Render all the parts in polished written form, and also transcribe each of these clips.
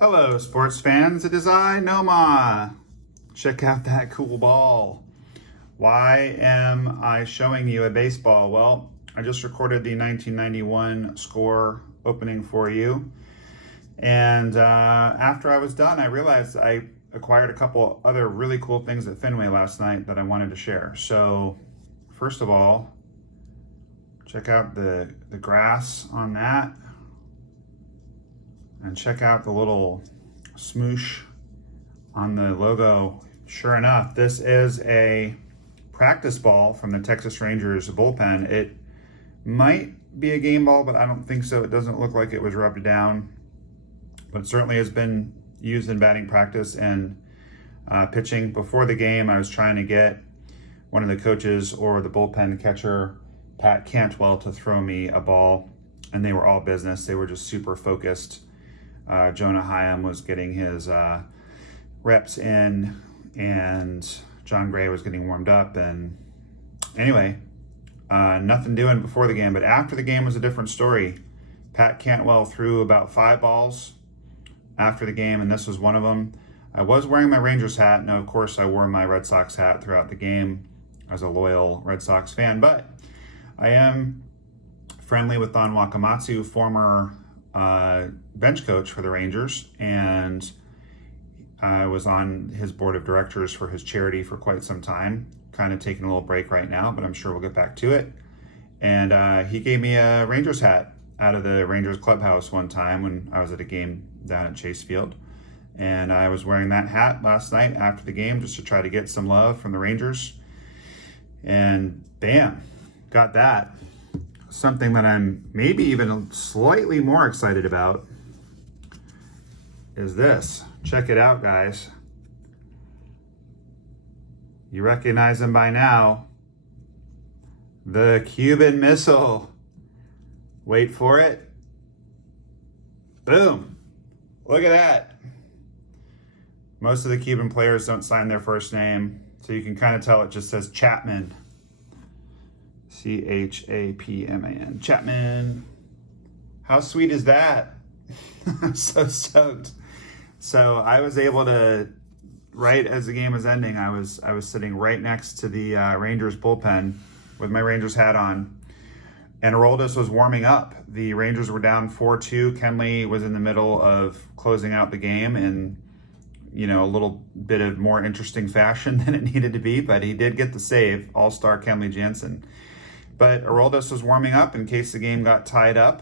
Hello, sports fans. It is I, Nomah. Check out that cool ball. Why am I showing you a baseball? Well, I just recorded the 1991 score opening for you. And after I was done, I realized I acquired a couple other really cool things at Fenway last night that I wanted to share. So, first of all, check out the grass on that. And check out the little smoosh on the logo. Sure enough, this is a practice ball from the Texas Rangers bullpen. It might be a game ball, but I don't think so. It doesn't look like it was rubbed down, but certainly has been used in batting practice and pitching. Before the game, I was trying to get one of the coaches or the bullpen catcher, Pat Cantwell, to throw me a ball, and they were all business. They were just super focused. Jonah Hyam was getting his reps in, and John Gray was getting warmed up. And anyway, nothing doing before the game, but after the game was a different story. Pat Cantwell threw about 5 balls after the game, and this was one of them. I was wearing my Rangers hat. Now, of course, I wore my Red Sox hat throughout the game as a loyal Red Sox fan, but I am friendly with Don Wakamatsu, former bench coach for the Rangers, and I was on his board of directors for his charity for quite some time. Kind of taking a little break right now, but I'm sure we'll get back to it. And he gave me a Rangers hat out of the Rangers clubhouse one time when I was at a game down at Chase Field. And I was wearing that hat last night after the game just to try to get some love from the Rangers. And bam, got that. Something that I'm maybe even slightly more excited about is this. Check it out, guys. You recognize them by now. The Cuban Missile. Wait for it. Boom. Look at that. Most of the Cuban players don't sign their first name, so you can kind of tell it just says Chapman. Chapman. Chapman. How sweet is that? I'm so stoked. So I was able to, right as the game was ending, I was sitting right next to the Rangers bullpen with my Rangers hat on, and Aroldis was warming up. The Rangers were down 4-2. Kenley was in the middle of closing out the game in, a little bit of more interesting fashion than it needed to be, but he did get the save, all-star Kenley Jansen. But Aroldis was warming up in case the game got tied up.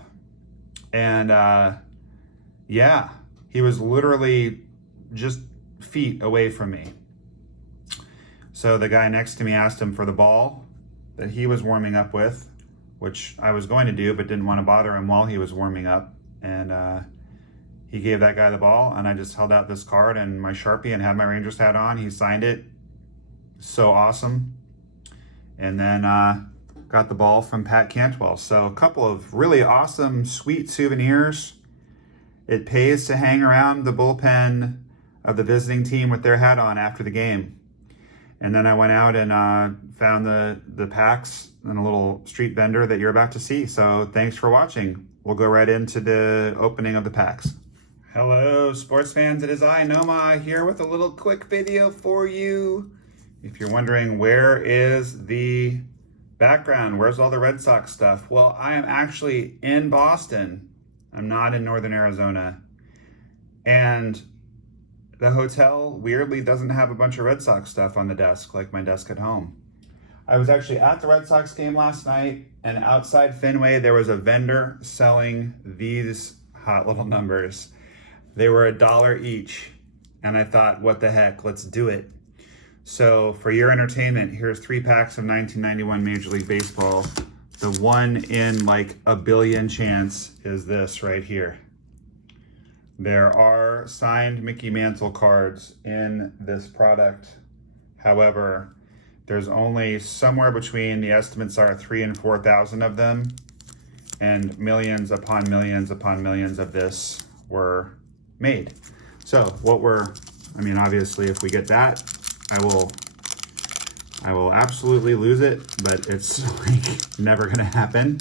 And yeah, he was literally just feet away from me. So the guy next to me asked him for the ball that he was warming up with, which I was going to do, but didn't want to bother him while he was warming up. And he gave that guy the ball, and I just held out this card and my Sharpie and had my Rangers hat on. He signed it. So awesome. And then got the ball from Pat Cantwell. So a couple of really awesome, sweet souvenirs. It pays to hang around the bullpen of the visiting team with their hat on after the game. And then I went out and found the packs and a little street vendor that you're about to see. So thanks for watching. We'll go right into the opening of the packs. Hello, sports fans. It is I, Nomah, here with a little quick video for you. If you're wondering where is the background, where's all the Red Sox stuff? Well, I am actually in Boston. I'm not in northern Arizona. And the hotel weirdly doesn't have a bunch of Red Sox stuff on the desk like my desk at home. I was actually at the Red Sox game last night, and outside Fenway there was a vendor selling these hot little numbers. They were $1 each, and I thought, what the heck, let's do it. So for your entertainment, here's 3 packs of 1991 Major League Baseball. The one in like a billion chance is this right here. There are signed Mickey Mantle cards in this product. However, there's only somewhere between, the estimates are 3,000 and 4,000 of them, and millions upon millions upon millions of this were made. So obviously if we get that, I will absolutely lose it, but it's like never gonna happen.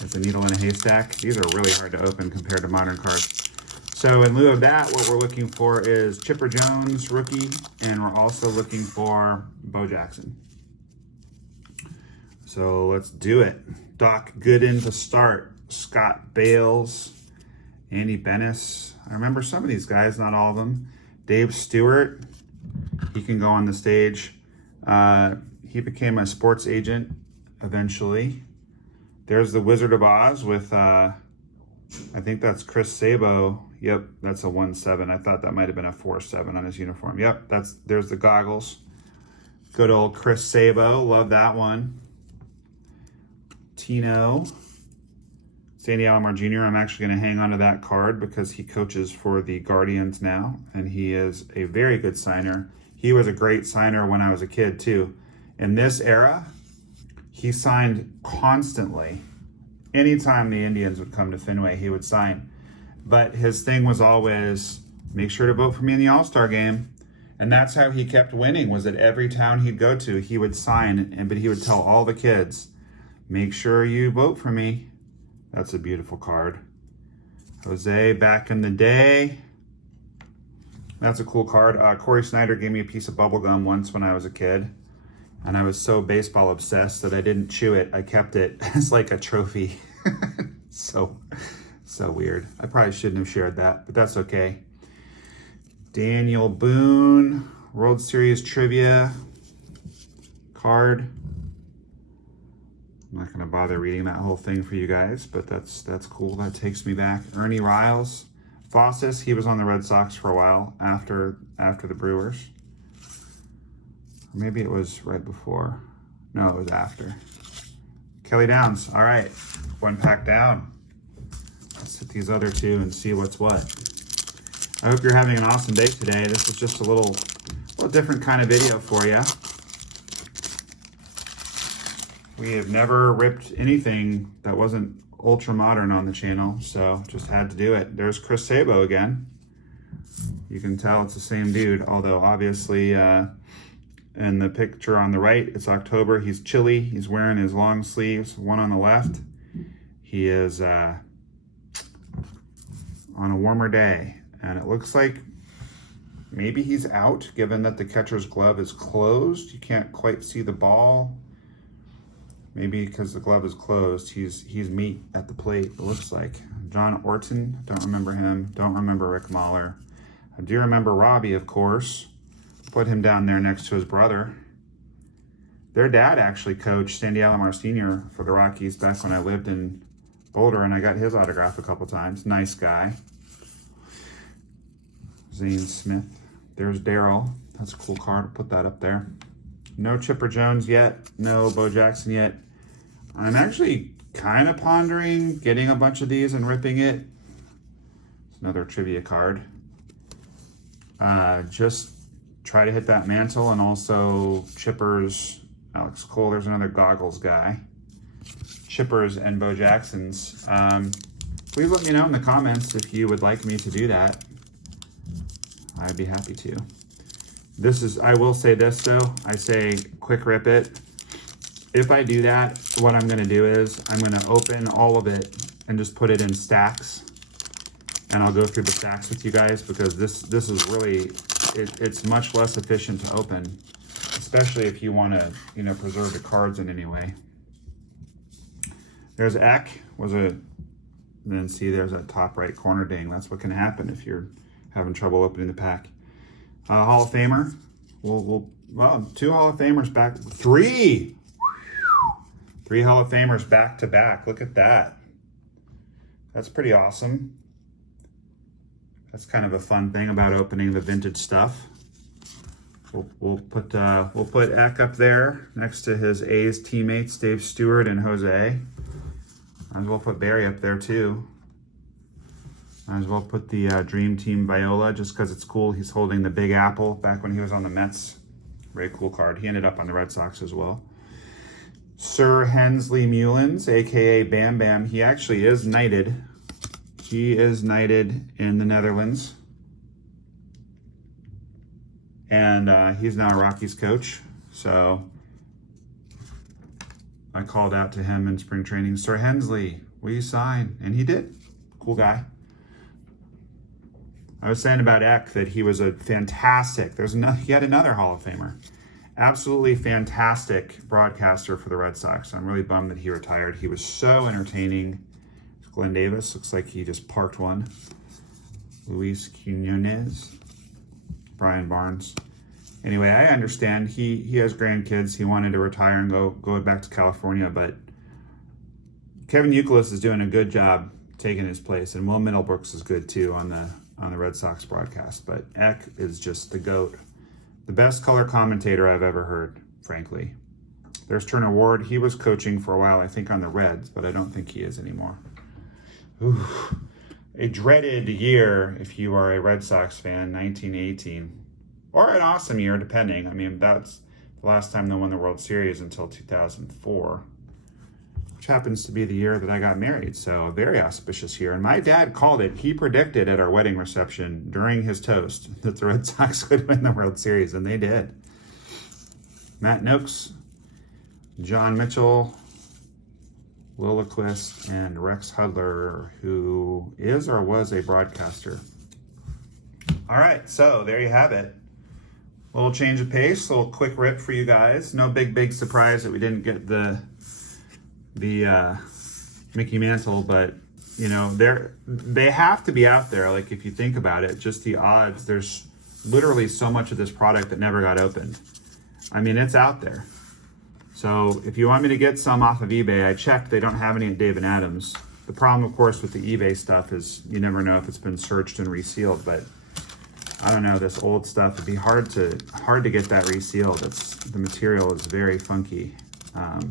It's a needle in a haystack. These are really hard to open compared to modern cards. So in lieu of that, what we're looking for is Chipper Jones, rookie, and we're also looking for Bo Jackson. So let's do it. Doc Gooden to start. Scott Bales, Andy Bennis. I remember some of these guys, not all of them. Dave Stewart, he can go on the stage. He became a sports agent eventually. There's the Wizard of Oz with, I think that's Chris Sabo. Yep, that's a 1-7. I thought that might have been a 4-7 on his uniform. Yep, there's the goggles. Good old Chris Sabo, love that one. Tino, Sandy Alomar Jr. I'm actually going to hang on to that card because he coaches for the Guardians now, and he is a very good signer. He was a great signer when I was a kid too. In this era, he signed constantly. Anytime the Indians would come to Fenway, he would sign. But his thing was always, make sure to vote for me in the All-Star game. And that's how he kept winning, was that every town he'd go to, he would sign, but he would tell all the kids, make sure you vote for me. That's a beautiful card. Jose, back in the day. That's a cool card. Corey Snyder gave me a piece of bubble gum once when I was a kid. And I was so baseball obsessed that I didn't chew it. I kept it as like a trophy. So weird. I probably shouldn't have shared that, but that's okay. Daniel Boone, World Series Trivia card. I'm not going to bother reading that whole thing for you guys, but that's cool. That takes me back. Ernie Riles, Fossis, he was on the Red Sox for a while after the Brewers. Maybe it was right before. No, it was after. Kelly Downs. All right, one pack down. Let's hit these other two and see what's what. I hope you're having an awesome day today. This is just a little different kind of video for you. We have never ripped anything that wasn't ultra modern on the channel, so just had to do it. There's Chris Sabo again. You can tell it's the same dude, although obviously in the picture on the right, it's October. He's chilly. He's wearing his long sleeves. One on the left. He is on a warmer day, and it looks like maybe he's out, given that the catcher's glove is closed. You can't quite see the ball. Maybe because the glove is closed, he's meat at the plate, it looks like. John Orton, don't remember him. Don't remember Rick Mahler. I do remember Robbie, of course. Put him down there next to his brother. Their dad actually coached Sandy Alomar Sr. for the Rockies back when I lived in Boulder, and I got his autograph a couple times. Nice guy. Zane Smith. There's Daryl. That's a cool card. I'll put that up there. No Chipper Jones yet. No Bo Jackson yet. I'm actually kind of pondering getting a bunch of these and ripping it. It's another trivia card. Just try to hit that mantle, and also Chippers. Alex Cole, there's another goggles guy. Chippers and Bo Jacksons. Please let me know in the comments if you would like me to do that. I'd be happy to. I will say this though, I say quick rip it. If I do that, what I'm gonna do is I'm gonna open all of it and just put it in stacks. And I'll go through the stacks with you guys, because this is really, it's much less efficient to open, especially if you wanna, preserve the cards in any way. There's Eck, and then see there's a top right corner ding. That's what can happen if you're having trouble opening the pack. Hall of Famer. Well, 2 Hall of Famers back. 3 Hall of Famers back to back. Look at that. That's pretty awesome. That's kind of a fun thing about opening the vintage stuff. We'll put Eck up there next to his A's teammates, Dave Stewart and Jose. Might as well put Barry up there too. Might as well put the Dream Team Viola, just because it's cool. He's holding the Big Apple back when he was on the Mets. Very cool card. He ended up on the Red Sox as well. Sir Hensley Mullins, a.k.a. Bam Bam. He actually is knighted. He is knighted in the Netherlands. And he's now a Rockies coach. So I called out to him in spring training, Sir Hensley, will you sign? And he did. Cool guy. I was saying about Eck that he was a fantastic, there's yet another Hall of Famer. Absolutely fantastic broadcaster for the Red Sox. I'm really bummed that he retired. He was so entertaining. Glenn Davis, looks like he just parked one. Luis Quinones, Brian Barnes. Anyway, I understand he has grandkids. He wanted to retire and go back to California, but Kevin Youkilis is doing a good job taking his place, and Will Middlebrooks is good too on the Red Sox broadcast. But Eck is just the GOAT. The best color commentator I've ever heard, frankly. There's Turner Ward. He was coaching for a while, I think, on the Reds, but I don't think he is anymore. Ooh, a dreaded year if you are a Red Sox fan, 1918. Or an awesome year, depending. I mean, that's the last time they won the World Series until 2004, which happens to be the year that I got married. So a very auspicious year. And my dad called it. He predicted at our wedding reception during his toast that the Red Sox would win the World Series, and they did. Matt Noakes, John Mitchell, Lilliquist, and Rex Hudler, who is or was a broadcaster. All right, so there you have it. A little change of pace, a little quick rip for you guys. No big surprise that we didn't get the Mickey Mantle, but you know, they have to be out there. Like, if you think about it, just the odds, there's literally so much of this product that never got opened. I mean, it's out there. So if you want me to get some off of eBay, I checked, they don't have any at Dave & Adams. The problem, of course, with the eBay stuff is you never know if it's been searched and resealed, but I don't know, this old stuff, it'd be hard to get that resealed. The material is very funky. That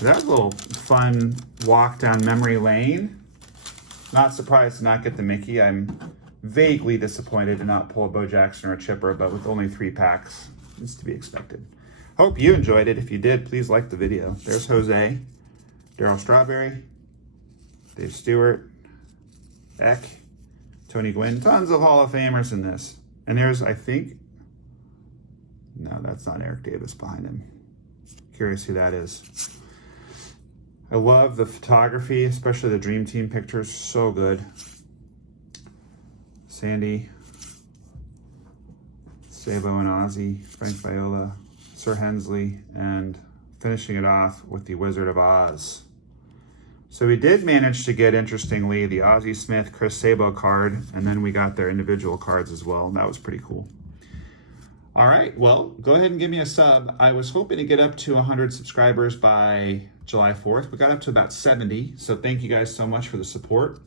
was a little fun walk down memory lane. Not surprised to not get the Mickey. I'm vaguely disappointed to not pull a Bo Jackson or a Chipper, but with only 3 packs, it's to be expected. Hope you enjoyed it. If you did, please like the video. There's Jose, Darryl Strawberry, Dave Stewart, Eck, Tony Gwynn. Tons of Hall of Famers in this. And there's, I think, no, that's not Eric Davis behind him. Curious who that is. I love the photography, especially the Dream Team pictures. So good. Sandy, Sabo and Ozzy, Frank Viola, Sir Hensley, and finishing it off with the Wizard of Oz. So we did manage to get, interestingly, the Ozzie Smith, Chris Sabo card, and then we got their individual cards as well. That was pretty cool. All right, well, go ahead and give me a sub. I was hoping to get up to 100 subscribers by July 4th. We got up to about 70, so thank you guys so much for the support.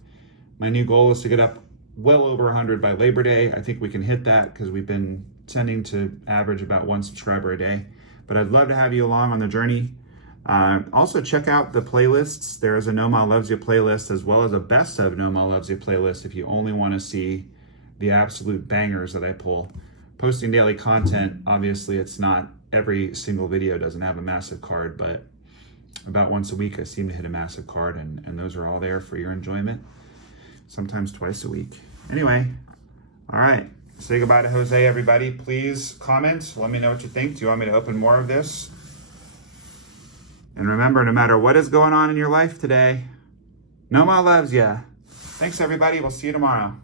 My new goal is to get up well over 100 by Labor Day. I think we can hit that because we've been tending to average about 1 subscriber a day. But I'd love to have you along on the journey. Also, check out the playlists. There is a Nomah Loves You playlist as well as a Best of Nomah Loves You playlist if you only want to see the absolute bangers that I pull. Posting daily content, obviously it's not every single video doesn't have a massive card, but about once a week I seem to hit a massive card, and those are all there for your enjoyment, sometimes twice a week. Anyway, all right, say goodbye to Jose, everybody. Please comment, let me know what you think. Do you want me to open more of this? And remember, no matter what is going on in your life today, Nomah loves ya. Thanks, everybody. We'll see you tomorrow.